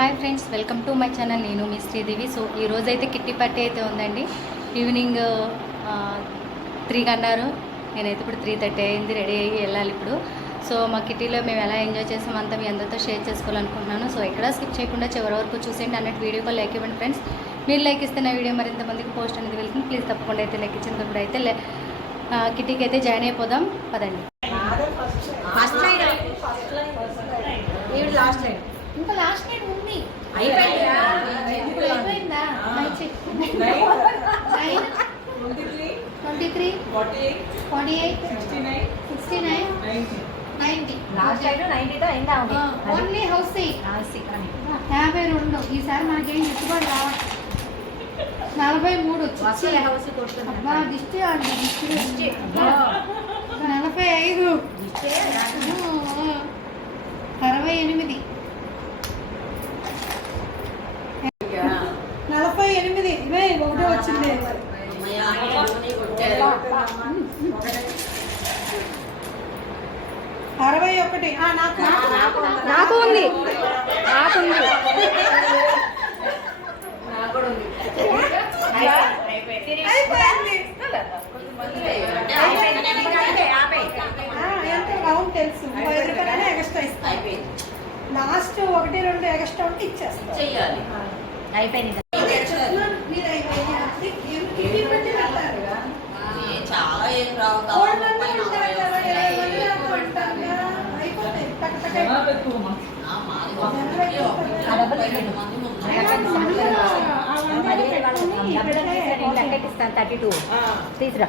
Hi friends welcome to my channel. నేను మీ Sridevi. So ఈ రోజు అయితే కిట్టి పార్టీ అయితే ఉందండి. ఈవినింగ్ త్రీకి అన్నారు నేనైతే ఇప్పుడు త్రీ థర్టీ అయింది రెడీ అయ్యి వెళ్ళాలి ఇప్పుడు. సో మా కిట్టీలో మేము ఎలా ఎంజాయ్ చేసామంతా మీ అందరితో షేర్ చేసుకోవాలనుకుంటున్నాను. సో ఎక్కడ స్కిప్ చేయకుండా చివరి వరకు చూసేయండి. అన్నట్టు వీడియో లైక్ ఇవ్వండి ఫ్రెండ్స్. మీరు లైక్ ఇస్తే నా వీడియో మరింత మందికి పోస్ట్ అనేది వెళ్తుంది. ప్లీజ్ తప్పకుండా అయితే లైక్ ఇచ్చినప్పుడు అయితే లే- ఆ, కిట్టీకి అయితే జాయిన్ అయిపోదాం. పదండి ఫస్ట్ లైన్ ఈవిడ లాస్ట్ లైన్ ఇంకా లాస్ట్ నైట్ ఉంది అయిపోయిందా ఇప్పుడు అయిపోయిందా night check nine twenty three? Forty eight? Sixty nine? Ninety last line నైన్టీతో అయిందా ఓన్లీ హౌస్ యాభై రెండు. ఈసారి మనకేం గిట్టుబాటు రావాలి? నలభై మూడు. దిష్టి అండి దిష్టి. నలభై ఐదు. అరవై ఎనిమిది నలభై ఎనిమిది ఇవే ఒకటే వచ్చింది అరవై ఒకటి. నాకు ఉంది. నాకు ఉంది. తెలుసు. ఐదు రూపాయలైనా ఎక్స్ట్రా లాస్ట్ ఒకటి రెండు ఎక్స్ట్రా ఉంటే ఇచ్చేస్తాను చెయ్యాలి. అయిపోయింది మీరు అయిపోయింది. ఎందుకు ఇవి పెట్టి పెట్టారు? ఏ చాలా ఏం రావు కోడి కావాలి మంది ముప్పై ఉంటారు నలభై కదా, ఇరవై మంది వస్తాయి. దాకా ఉంటారు కదా, అయిపోతాయి. టక్ టక్ అయిపోతాయి. ఆ, మాది ఒకటి, ఒకటి, ముప్పై రెండు మంది ముప్పై ఇస్తాను థర్టీ టూ తీసురా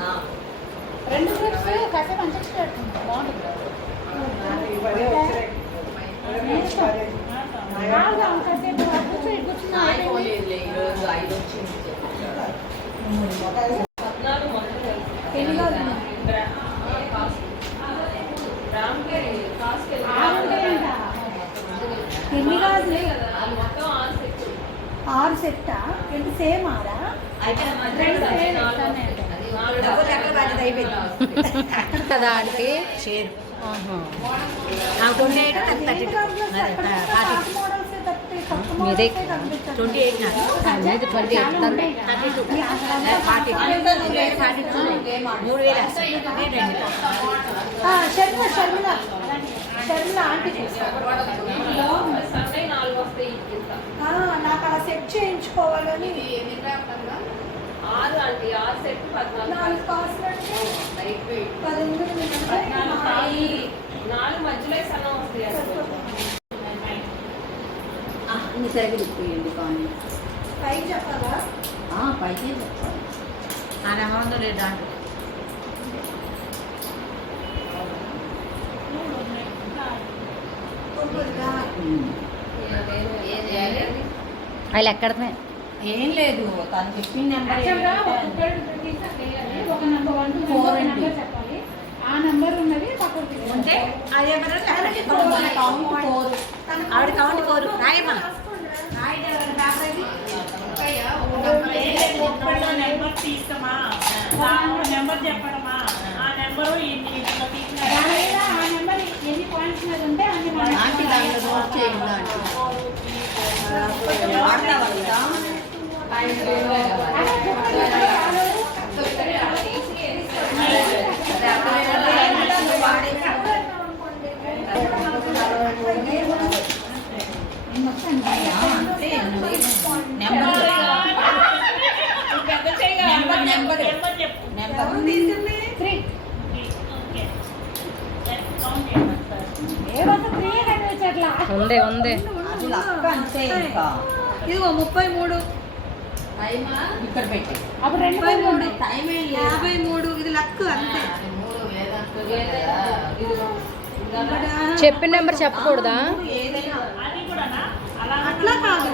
ఆ, రెండు గ్రూప్స్ కాసేపు అంచెక్స్ పెడుతుంది బాగుంటుంది ఆగుదాం కాసేపు కూర్చొని కూర్చున్నా అయిపోలేదులే, ఈరోజు ఐదు వచ్చింది ఎన్ని రోజులు? ఆరుంటాయంట. ఎన్ని గాజులు ఆరు సెట్టా? ఏంటి సేమ్ ఆరా? కదా అంటే కొత్త మీదే. Twenty eight twenty eight forty forty two మూడు వేలు షర్మిల షర్మిల. షర్మిల ఆంటీ అలా సెట్ చేయించుకోవాలని నాలుగు కాసులు అంటే పద్దెనిమిది అన్ని సరిగ్గా తిప్పియండి కానీ పై చెప్పాలా ఆ, పైకే చెప్పాలి లేదు దాంట్లో. అవి ఎక్కడమే ఏం లేదు తను చెప్పిన నెంబర్. ఒక నెంబర్ వన్ టూ అండి. చెప్పాలి. ఆ నెంబర్ ఉన్నది. ఉంటే అదే కౌంట్ ఫోర్ ఆవిడ కౌంట్? ఒక్కళ్ళో నెంబర్ తీస్తామా? నెంబర్ చెప్పడమా? నెంబరు ఆ నెంబర్ ఎన్ని పాయింట్స్ మీద ఉంటే అన్ని నెంబర్ పెద్ద చేయగా నెంబర్ నెంబర్ నెంబర్ చెప్పు నెంబర్ త్రీ ఓకే కౌంట్ చేయమని సార్ ఏమంతా త్రీ కనిపించట్లా ఉంది ఉంది. ఇదిగో ముప్పై మూడు. ఇక్కడ పెట్టి. అప్పుడు రెండు మూడు. యాభై మూడు ఇది లక్ అంతే. చెప్పిన నెంబర్ చెప్పకూడదా? అట్లా కాదు.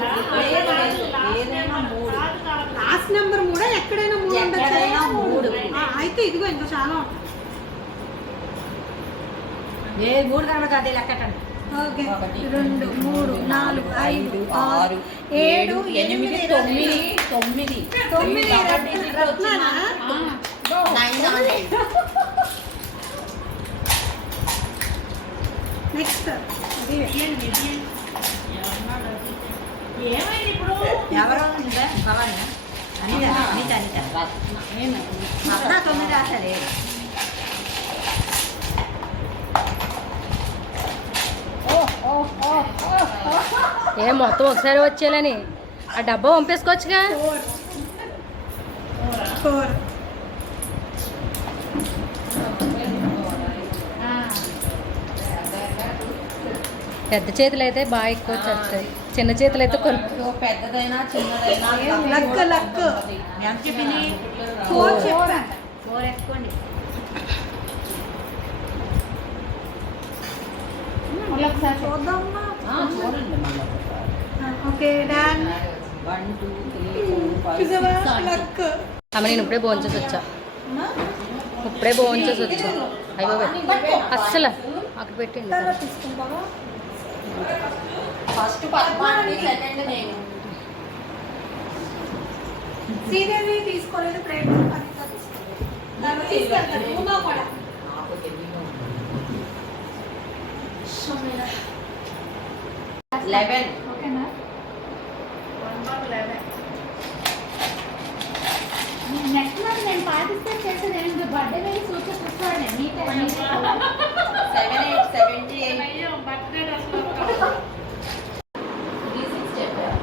లాస్ట్ నెంబర్ కూడా ఎక్కడైనా మూడు. ఉండొచ్చు. అయితే ఇదిగో ఇంకా చాలా ఉంటాయి. ఏ మూడు కనుక అదే లెక్కటండి. ఓకే. రెండు మూడు నాలుగు ఐదు ఆరు ఏడు ఎనిమిది తొమ్మిది తొమ్మిది. తొమ్మిది రత్నానా? నెక్స్ట్. ఏమైంది ఇప్పుడు? ఎవరో ఉందా? భవాని అనిత అనిత తొమ్మిది రాసలే ఏ మొత్తం ఒకసారి వచ్చేయాలని. ఆ డబ్బా పంపేసుకోవచ్చుగా. పెద్ద చేతులు అయితే బాగా ఎక్కువ వచ్చేస్తాయి. చిన్న చేతులు అయితే కొన్ని పెద్దదైనా చిన్నదైనా ఫోర్ చూడండి మళ్ళీ okay done one two three అమ్మ నేను ఇప్పుడే భోంచేసి వచ్చా. ఇప్పుడే భోంచేసి వచ్చా. అయ్యో అస్సలు. అక్కడ ఫస్ట్ సెకండ్ నేను. శ్రీదేవి తీసుకోలేదు ప్రేమ తీసుకెళ్తాను నువ్వు కూడా నాకు తెలియదు లెవెన్. ఓకేనా నెక్స్ట్ మంత్ నేను పార్టిసిపేట్ చేసేది ఏంటి? బర్త్డే వేరే సూచన చూస్తాను నీటే సెవెన్ ఎయిట్ సెవెంటీ ఎయిట్. అయ్యో బర్త్డే త్రీ సిక్స్ చెప్పారు.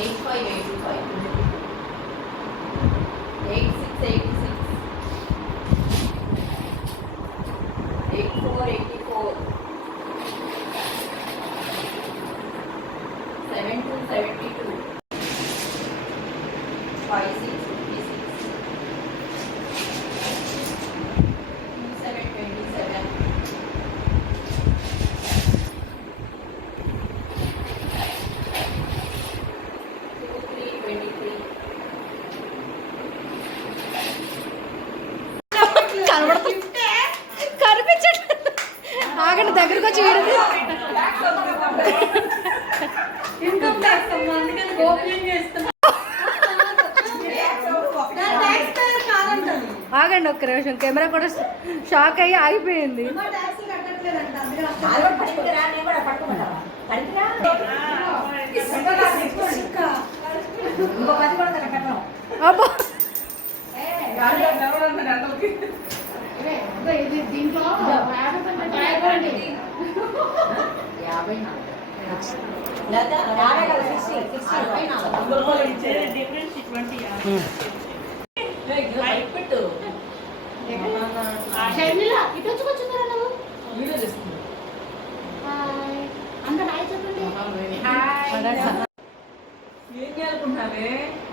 Eight five eighty five. Eight six eighty six eight four eighty four seven two seventy two five six fifty six seven twenty seven two three twenty three కనిపించట్లేదు ఆగండి దగ్గరకు వచ్చి వీడిది. Income tax అమ్మా అందుకని గోప్యం చేస్తున్నా. Tax పేరు కాదంటాను ఆగండి ఒక్క నిమిషం కెమెరా కూడా షాక్ అయ్యి ఆగిపోయింది. అబ్బా. దీంట్లో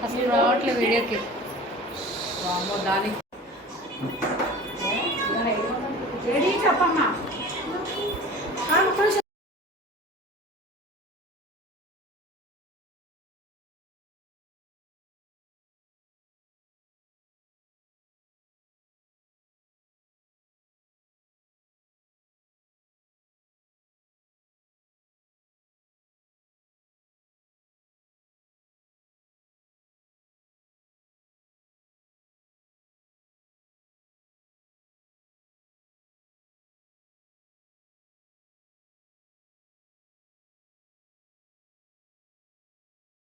అసలు రావట్లేదు వీడియోకి. దానికి.